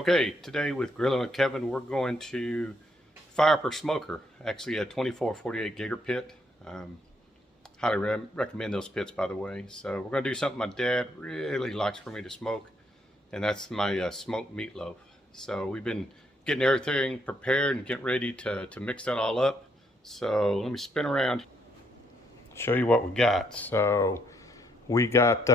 Okay, today with Grilling with Kevin, we're going to fire up our smoker. Actually a 24-48 Gator pit. Highly recommend those pits, by the way. So we're going to do something my dad really likes for me to smoke, and that's my smoked meatloaf. So we've been getting everything prepared and getting ready to mix that all up. So let me spin around, show you what we got. So we got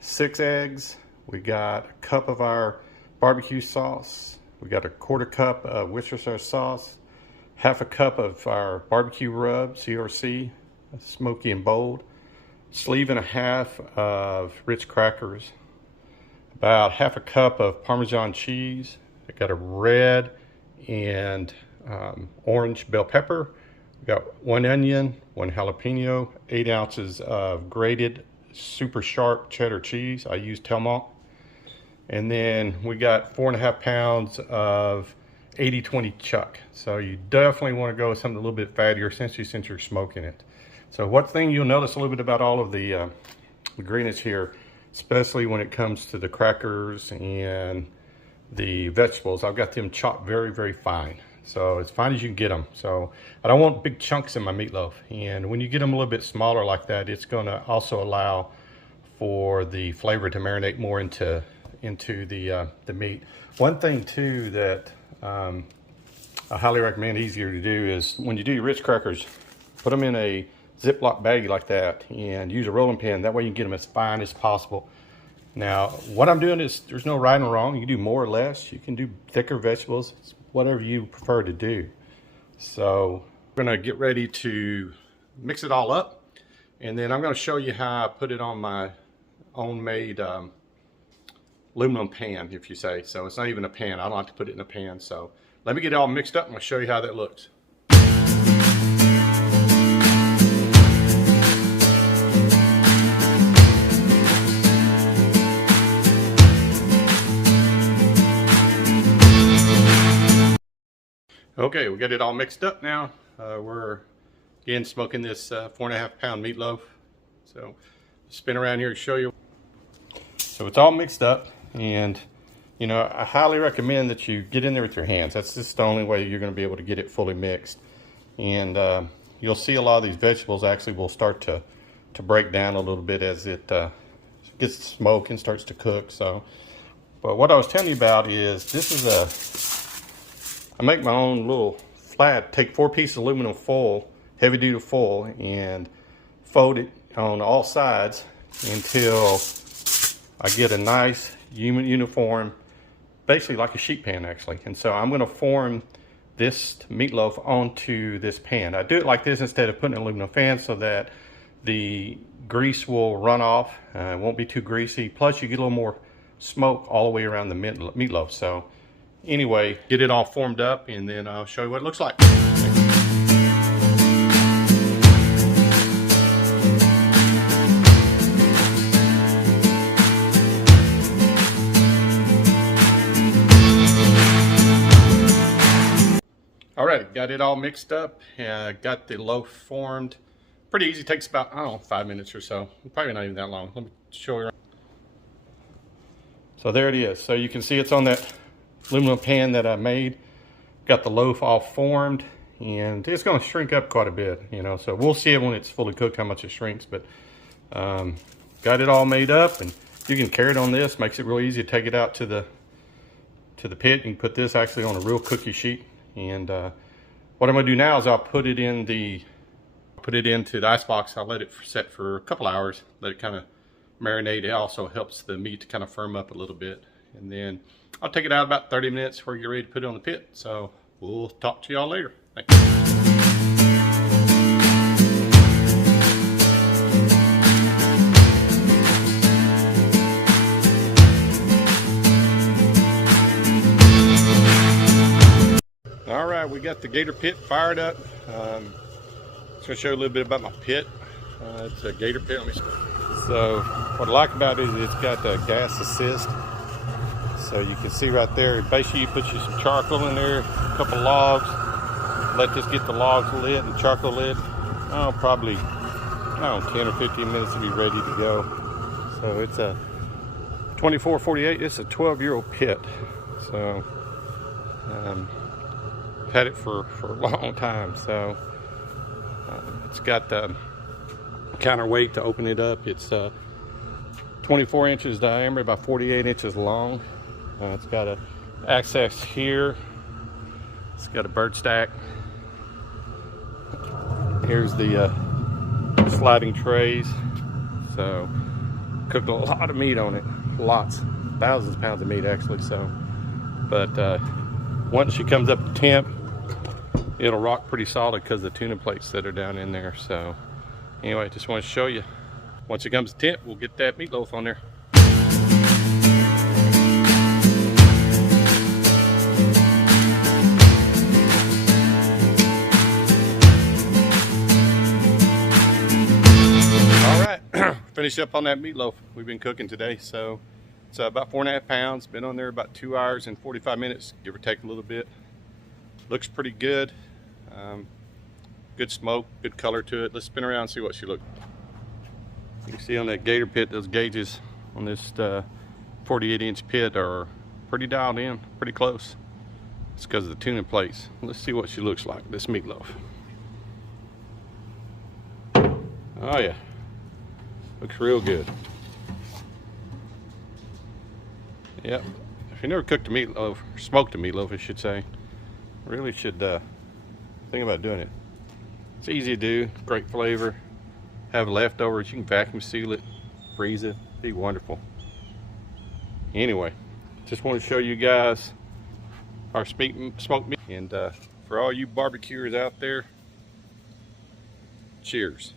6 eggs, we got a cup of our barbecue sauce, we got a 1/4 cup of Worcestershire sauce, 1/2 cup of our barbecue rub, CRC Smoky and Bold, sleeve and a half of Ritz crackers, about 1/2 cup of Parmesan cheese. I got a red and orange bell pepper. We got 1 onion, 1 jalapeno, 8 ounces of grated super sharp cheddar cheese. I use Telmont. And then we got 4.5 pounds of 80-20 chuck. So you definitely want to go with something a little bit fattier since you're smoking it. So one thing you'll notice a little bit about all of the ingredients here, especially when it comes to the crackers and the vegetables, I've got them chopped very, very fine. So as fine as you can get them. So I don't want big chunks in my meatloaf. And when you get them a little bit smaller like that, it's going to also allow for the flavor to marinate more into the meat. One thing too that I highly recommend, easier to do, is when you do your Ritz crackers, put them in a Ziploc bag like that and use a rolling pin. That way you can get them as fine as possible. Now what I'm doing is, there's no right and wrong. You can do more or less. You can do thicker vegetables. It's whatever you prefer to do. So we're gonna get ready to mix it all up, and then I'm gonna show you how I put it on my own made aluminum pan, if you say. So it's not even a pan. I don't like to put it in a pan. So let me get it all mixed up and I'll show you how that looks. Okay, we got it all mixed up now. We're again smoking this 4.5 pound meatloaf. So spin around here to show you. So it's all mixed up, and you know, I highly recommend that you get in there with your hands. That's just the only way you're going to be able to get it fully mixed. And you'll see a lot of these vegetables actually will start to break down a little bit as it gets to smoke and starts to cook. So, but what I was telling you about is, this is I make my own little flat, take 4 pieces of aluminum foil, heavy duty foil, and fold it on all sides until I get a nice uniform, basically like a sheet pan actually. And so I'm going to form this meatloaf onto this pan. I do it like this instead of putting an aluminum fan, so that the grease will run off. It won't be too greasy. Plus you get a little more smoke all the way around the meatloaf. So anyway, get it all formed up, and then I'll show you what it looks like. Alright, got it all mixed up. Got the loaf formed. Pretty easy. Takes about, I don't know, 5 minutes or so. Probably not even that long. Let me show you. So there it is. So you can see it's on that aluminum pan that I made. Got the loaf all formed, and it's going to shrink up quite a bit, you know. So we'll see it when it's fully cooked how much it shrinks. But got it all made up, and you can carry it on this. Makes it really easy to take it out to the pit. You can put this actually on a real cookie sheet. And what I'm going to do now is I'll put it into the ice box. I'll let it set for a couple hours, let it kind of marinate. It also helps the meat to kind of firm up a little bit. And then I'll take it out about 30 minutes before you get ready to put it on the pit. So we'll talk to y'all later. Thanks. All right, we got the Gator pit fired up. Just gonna show you a little bit about my pit. It's a Gator pit. So what I like about it is it's got a gas assist. So you can see right there, basically you put you some charcoal in there, a couple logs, let this get the logs lit and charcoal lit. Oh, probably, I don't know, 10 or 15 minutes to be ready to go. So it's a 24-48, it's a 12-year-old pit. So had it for a long time. So it's got the counterweight to open it up. It's 24 inches diameter, about 48 inches long. It's got a access here. It's got a bird stack. Here's the sliding trays. So cooked a lot of meat on it, lots, thousands of pounds of meat actually. So, but once she comes up to temp, it'll rock pretty solid because of the tuna plates that are down in there. So anyway, just want to show you. Once it comes to temp, we'll get that meatloaf on there. Finish up on that meatloaf we've been cooking today. So it's about 4.5 pounds. Been on there about 2 hours and 45 minutes, give or take a little bit. Looks pretty good. Good smoke, good color to it. Let's spin around and see what she looks. You can see on that gator pit, those gauges on this 48-inch pit are pretty dialed in, pretty close. It's because of the tuna plates. Let's see what she looks like, this meatloaf. Oh yeah. Looks real good. Yep. If you never cooked a meatloaf, or smoked a meatloaf, I should say, really should think about doing it. It's easy to do, great flavor. Have leftovers, you can vacuum seal it, freeze it, be wonderful. Anyway, just want to show you guys our smoked meat. And for all you barbecuers out there, cheers.